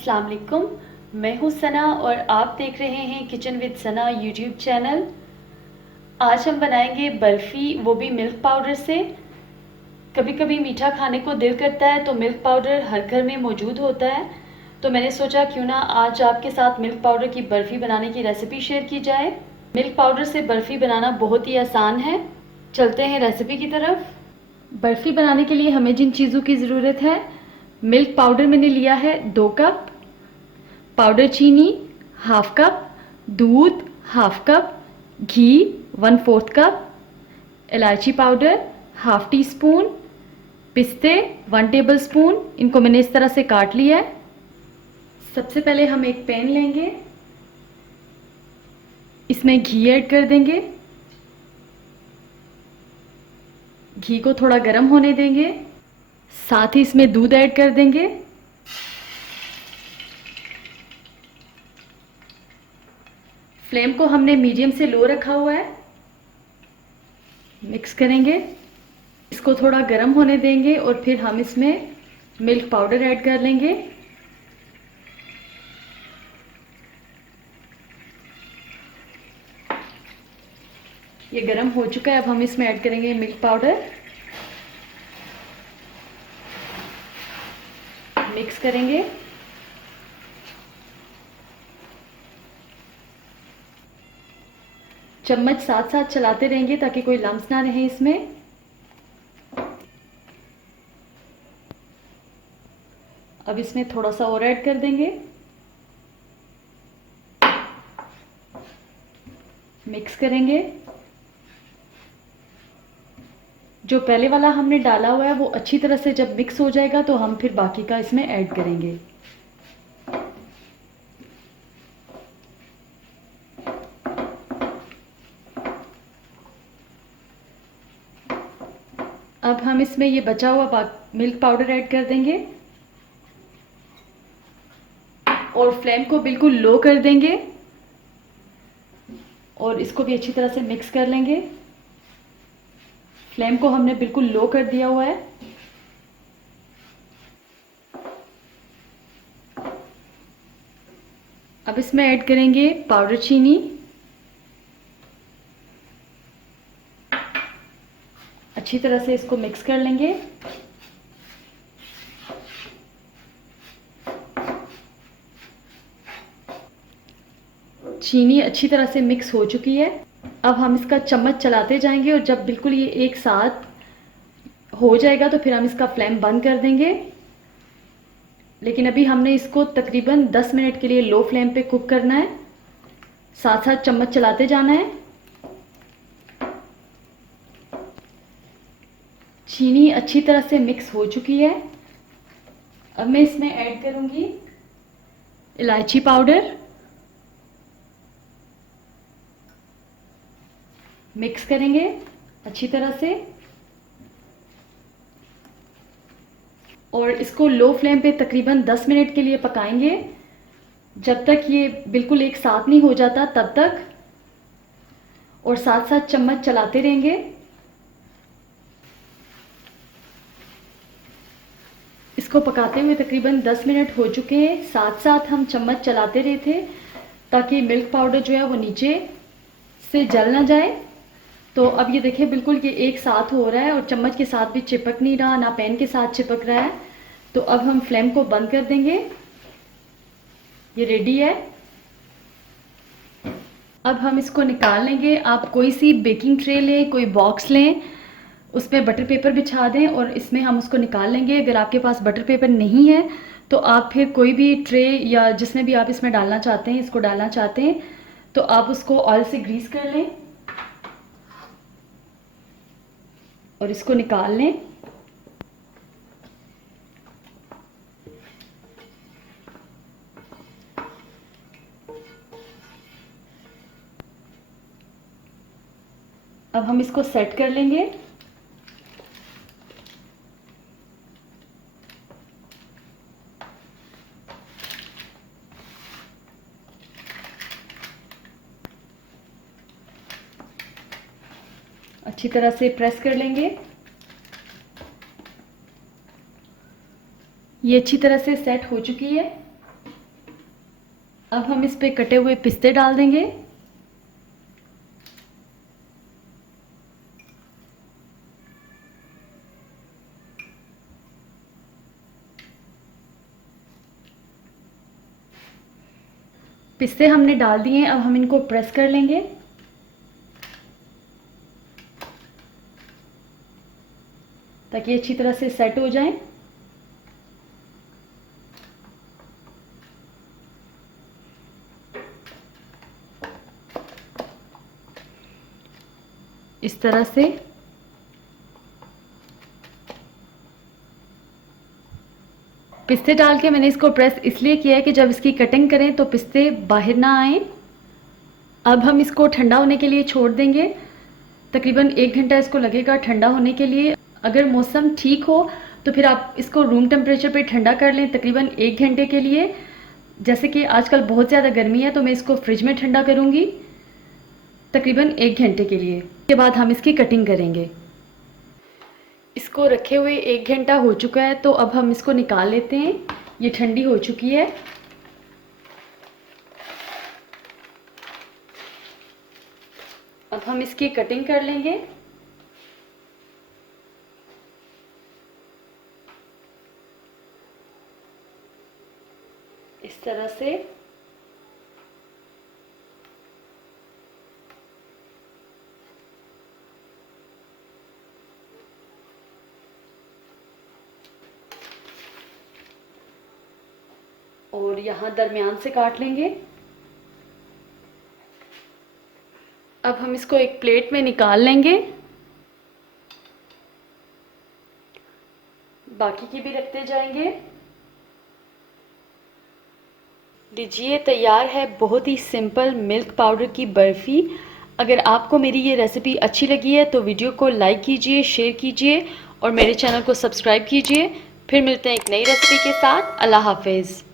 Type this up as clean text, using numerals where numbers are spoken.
अस्सलाम वालेकुम। मैं हूँ सना और आप देख रहे हैं kitchen with Sana YouTube channel. आज हम बनाएंगे बर्फ़ी, वो भी मिल्क पाउडर से। कभी कभी मीठा खाने को दिल करता है तो मिल्क पाउडर हर घर में मौजूद होता है, तो मैंने सोचा क्यों ना आज आपके साथ मिल्क पाउडर की बर्फ़ी बनाने की रेसिपी शेयर की जाए। मिल्क पाउडर से बर्फ़ी बनाना बहुत ही आसान है। चलते हैं रेसिपी की तरफ। बर्फ़ी बनाने के लिए हमें जिन चीज़ों की ज़रूरत है, मिल्क पाउडर मैंने लिया है 2 कप, पाउडर चीनी हाफ कप, दूध हाफ कप, घी 1/4 कप, इलायची पाउडर हाफ टी स्पून, पिस्ते 1 टेबल स्पून। इनको मैंने इस तरह से काट लिया है। सबसे पहले हम एक पैन लेंगे, इसमें घी ऐड कर देंगे। घी को थोड़ा गर्म होने देंगे, साथ ही इसमें दूध ऐड कर देंगे। फ्लेम को हमने मीडियम से लो रखा हुआ है। मिक्स करेंगे, इसको थोड़ा गर्म होने देंगे और फिर हम इसमें मिल्क पाउडर ऐड कर लेंगे। ये गर्म हो चुका है। अब हम इसमें ऐड करेंगे मिल्क पाउडर, मिक्स करेंगे। चम्मच साथ साथ चलाते रहेंगे ताकि कोई लम्स ना रहे इसमें। अब इसमें थोड़ा सा और ऐड कर देंगे, मिक्स करेंगे। जो पहले वाला हमने डाला हुआ है वो अच्छी तरह से जब मिक्स हो जाएगा तो हम फिर बाकी का इसमें ऐड करेंगे। अब हम इसमें ये बचा हुआ मिल्क पाउडर ऐड कर देंगे और फ्लेम को बिल्कुल लो कर देंगे और इसको भी अच्छी तरह से मिक्स कर लेंगे। फ्लेम को हमने बिल्कुल लो कर दिया हुआ है। अब इसमें ऐड करेंगे पाउडर चीनी। अच्छी तरह से इसको मिक्स कर लेंगे। चीनी अच्छी तरह से मिक्स हो चुकी है। अब हम इसका चम्मच चलाते जाएंगे और जब बिल्कुल ये एक साथ हो जाएगा तो फिर हम इसका फ्लेम बंद कर देंगे। लेकिन अभी हमने इसको तकरीबन 10 मिनट के लिए लो फ्लेम पे कुक करना है। साथ साथ चम्मच चलाते जाना है। चीनी अच्छी तरह से मिक्स हो चुकी है। अब मैं इसमें ऐड करूंगी इलायची पाउडर, मिक्स करेंगे अच्छी तरह से और इसको लो फ्लेम पे तकरीबन 10 मिनट के लिए पकाएंगे, जब तक ये बिल्कुल एक साथ नहीं हो जाता तब तक। और साथ साथ चम्मच चलाते रहेंगे। इसको पकाते हुए तकरीबन 10 मिनट हो चुके हैं। साथ साथ हम चम्मच चलाते रहे थे ताकि मिल्क पाउडर जो है वो नीचे से जल ना जाए। तो अब ये देखिए बिल्कुल ये एक साथ हो रहा है और चम्मच के साथ भी चिपक नहीं रहा, ना पैन के साथ चिपक रहा है। तो अब हम फ्लेम को बंद कर देंगे। ये रेडी है। अब हम इसको निकाल लेंगे। आप कोई सी बेकिंग ट्रे लें, कोई बॉक्स लें, उसमें बटर पेपर बिछा दें और इसमें हम उसको निकाल लेंगे। अगर आपके पास बटर पेपर नहीं है तो आप फिर कोई भी ट्रे या जिसमें भी आप इसमें डालना चाहते हैं, इसको डालना चाहते हैं, तो आप उसको ऑयल से ग्रीस कर लें और इसको निकाल लें। अब हम इसको सेट कर लेंगे। अच्छी तरह से प्रेस कर लेंगे। ये अच्छी तरह से सेट हो चुकी है। अब हम इस पे कटे हुए पिस्ते डाल देंगे। पिस्ते हमने डाल दिए, अब हम इनको प्रेस कर लेंगे ताकि अच्छी तरह से सेट हो जाएं। इस तरह से पिस्ते डाल के मैंने इसको प्रेस इसलिए किया है कि जब इसकी कटिंग करें तो पिस्ते बाहर ना आए। अब हम इसको ठंडा होने के लिए छोड़ देंगे। तकरीबन 1 घंटा इसको लगेगा ठंडा होने के लिए। अगर मौसम ठीक हो तो फिर आप इसको रूम टेम्परेचर पे ठंडा कर लें तकरीबन 1 घंटे के लिए। जैसे कि आजकल बहुत ज़्यादा गर्मी है तो मैं इसको फ्रिज में ठंडा करूँगी तकरीबन 1 घंटे के लिए। उसके बाद हम इसकी कटिंग करेंगे। इसको रखे हुए 1 घंटा हो चुका है तो अब हम इसको निकाल लेते हैं। ये ठंडी हो चुकी है। अब हम इसकी कटिंग कर लेंगे। इस तरह से और यहाँ दरमियान से काट लेंगे। अब हम इसको एक प्लेट में निकाल लेंगे। बाकी की भी रखते जाएंगे। लीजिए तैयार है बहुत ही सिंपल मिल्क पाउडर की बर्फ़ी। अगर आपको मेरी ये रेसिपी अच्छी लगी है तो वीडियो को लाइक कीजिए, शेयर कीजिए और मेरे चैनल को सब्सक्राइब कीजिए। फिर मिलते हैं एक नई रेसिपी के साथ। अल्लाह हाफिज़।